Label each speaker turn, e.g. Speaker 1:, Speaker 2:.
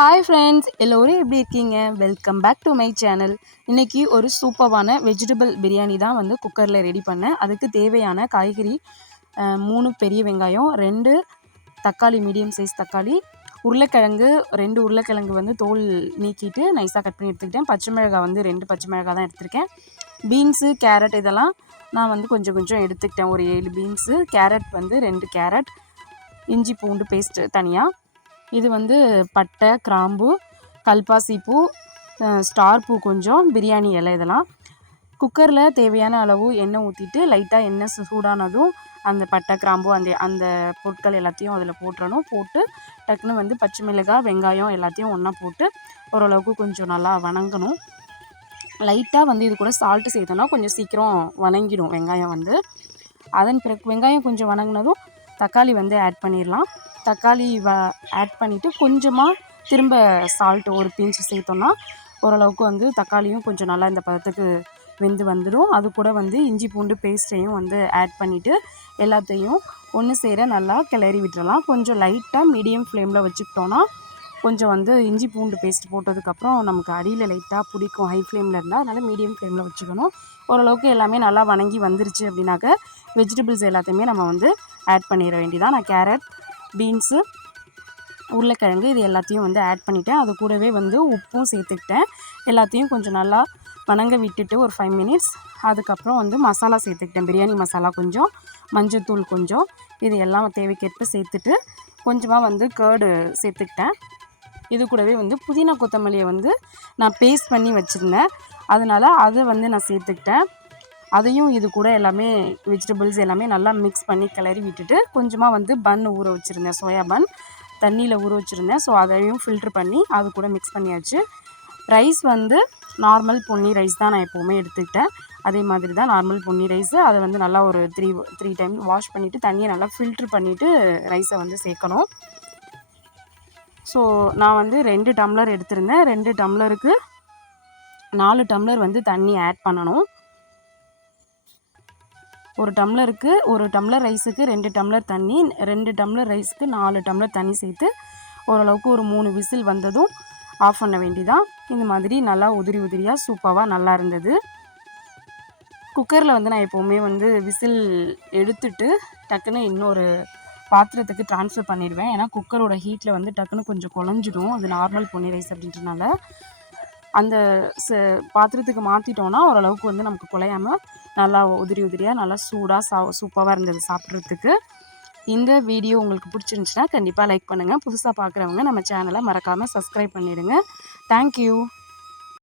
Speaker 1: Hi friends எல்லோரும் எப்படி இருக்கீங்க? Welcome back to my channel இன்றைக்கி ஒரு சூப்பரான வெஜிடபிள் பிரியாணி தான் வந்து குக்கரில் ரெடி பண்ணேன். அதுக்கு தேவையான காய்கறி மூணு பெரிய வெங்காயம் ரெண்டு தக்காளி மீடியம் சைஸ் தக்காளி உருளைக்கிழங்கு ரெண்டு உருளைக்கிழங்கு வந்து தோல் நீக்கிட்டு நைஸாக கட் பண்ணி எடுத்துக்கிட்டேன். பச்சை மிளகாய் வந்து ரெண்டு பச்சை மிளகாய் தான் எடுத்திருக்கேன். பீன்ஸு கேரட் இதெல்லாம் நான் வந்து கொஞ்சம் கொஞ்சம் எடுத்துக்கிட்டேன். ஒரு ஏழு பீன்ஸு கேரட் வந்து ரெண்டு கேரட் இஞ்சி பூண்டு பேஸ்ட்டு தனியாக இது வந்து பட்டை கிராம்பு கல்பாசி பூ ஸ்டார் பூ கொஞ்சம் பிரியாணி இலை இதெல்லாம். குக்கரில் தேவையான அளவு எண்ணெய் ஊற்றிட்டு லைட்டாக எண்ணெய் சூடானதும் அந்த பட்டை கிராம்பு அந்த அந்த பொருட்கள் எல்லாத்தையும் அதில் போட்டுறணும். போட்டு டக்குன்னு வந்து பச்சை மிளகாய் வெங்காயம் எல்லாத்தையும் ஒன்றா போட்டு ஓரளவுக்கு கொஞ்சம் நல்லா வணங்கணும். லைட்டாக வந்து இது கூட சால்ட்டு சேர்த்தோன்னா கொஞ்சம் சீக்கிரம் வணங்கிடும் வெங்காயம் வந்து. அதன் பிறகு வெங்காயம் கொஞ்சம் வணங்கினதும் தக்காளி வந்து ஆட் பண்ணிடலாம். தக்காளி வ ஆட் பண்ணிவிட்டு கொஞ்சமாக திரும்ப சால்ட்டு ஒரு பிஞ்சு சேர்த்தோன்னா ஓரளவுக்கு வந்து தக்காளியும் கொஞ்சம் நல்லா இந்த பதத்துக்கு வெந்து வந்துடும். அது கூட வந்து இஞ்சி பூண்டு பேஸ்ட்டையும் வந்து ஆட் பண்ணிவிட்டு எல்லாத்தையும் ஒன்று சேர நல்லா கிளறி விட்டுறலாம். கொஞ்சம் லைட்டாக மீடியம் ஃப்ளேமில் வச்சுக்கிட்டோன்னா கொஞ்சம் வந்து இஞ்சி பூண்டு பேஸ்ட் போட்டதுக்கப்புறம் நமக்கு அடியில் லைட்டாக பிடிக்கும். ஹை ஃப்ளேமில் இருந்தால் அதனால் மீடியம் ஃப்ளேமில் வச்சுக்கணும். ஓரளவுக்கு எல்லாமே நல்லா வணங்கி வந்துருச்சு அப்படின்னாக்க வெஜிடபிள்ஸ் எல்லாத்தையுமே நம்ம வந்து ஆட் பண்ணிட வேண்டியதான் நான் கேரட் பீன்ஸு உருளைக்கிழங்கு இது எல்லாத்தையும் வந்து ஆட் பண்ணிட்டேன். அது கூடவே வந்து உப்பும் சேர்த்துக்கிட்டேன். எல்லாத்தையும் கொஞ்சம் நல்லா வணங்க விட்டுட்டு ஒரு ஃபைவ் மினிட்ஸ் அதுக்கப்புறம் வந்து மசாலா சேர்த்துக்கிட்டேன். பிரியாணி மசாலா கொஞ்சம் மஞ்சத்தூள் கொஞ்சம் இது எல்லாம் தேவைக்கேற்ப சேர்த்துட்டு கொஞ்சமாக வந்து கேர்டு சேர்த்துக்கிட்டேன். இது கூடவே வந்து புதினா கொத்தமல்லியை வந்து நான் பேஸ்ட் பண்ணி வச்சுருந்தேன். அதனால் அதை வந்து நான் சேர்த்துக்கிட்டேன். அதையும் இது கூட எல்லாமே வெஜிடபிள்ஸ் எல்லாமே நல்லா மிக்ஸ் பண்ணி கிளறி விட்டுட்டு கொஞ்சமாக வந்து பன் ஊற வச்சுருந்தேன் சோயா பன் தண்ணியில் ஊற வச்சுருந்தேன். ஸோ அதையும் ஃபில்ட்ரு பண்ணி அது கூட மிக்ஸ் பண்ணியாச்சு. ரைஸ் வந்து நார்மல் பொன்னி ரைஸ் தான் நான் எப்போவுமே எடுத்துக்கிட்டேன். அதே மாதிரி தான் நார்மல் பொன்னி ரைஸு அதை வந்து நல்லா ஒரு த்ரீ த்ரீ டைம் வாஷ் பண்ணிவிட்டு தண்ணியை நல்லா ஃபில்ட்ரு பண்ணிவிட்டு ரைஸை வந்து சேர்க்கணும். ஸோ நான் வந்து ரெண்டு டம்ளர் எடுத்திருந்தேன். ரெண்டு டம்ளருக்கு நாலு டம்ளர் வந்து தண்ணி ஆட் பண்ணணும். ஒரு டம்ளருக்கு ஒரு டம்ளர் ரைஸுக்கு ரெண்டு டம்ளர் தண்ணி ரெண்டு டம்ளர் ரைஸுக்கு நாலு டம்ளர் தண்ணி சேர்த்து ஓரளவுக்கு ஒரு மூணு விசில் வந்ததும் ஆஃப் பண்ண வேண்டிதான். இந்த மாதிரி நல்லா உதிரி உதிரியாக சூப்பராக நல்லா இருந்தது. குக்கரில் வந்து நான் எப்போவுமே வந்து விசில் எடுத்துட்டு டக்குன்னு இன்னொரு பாத்திரத்துக்கு ட்ரான்ஸ்ஃபர் பண்ணிடுவேன். ஏன்னா குக்கரோட ஹீட்டில் வந்து டக்குன்னு கொஞ்சம் குழஞ்சிடும். அது நார்மல் பொன்னி ரைஸ் அப்படின்றனால அந்த ச பாத்திரத்துக்கு மாற்றிட்டோன்னா ஓரளவுக்கு வந்து நமக்கு குலையாமல் நல்லா உதிரி உதிரியாக நல்லா சூடாக சா சூப்பராக இருந்தது சாப்பிட்றதுக்கு. இந்த வீடியோ உங்களுக்கு பிடிச்சிருந்துச்சின்னா கண்டிப்பாக லைக் பண்ணுங்கள் புதுசாக பார்க்குறவங்க நம்ம சேனலை மறக்காமல் சப்ஸ்கிரைப் பண்ணிடுங்க. தேங்க்யூ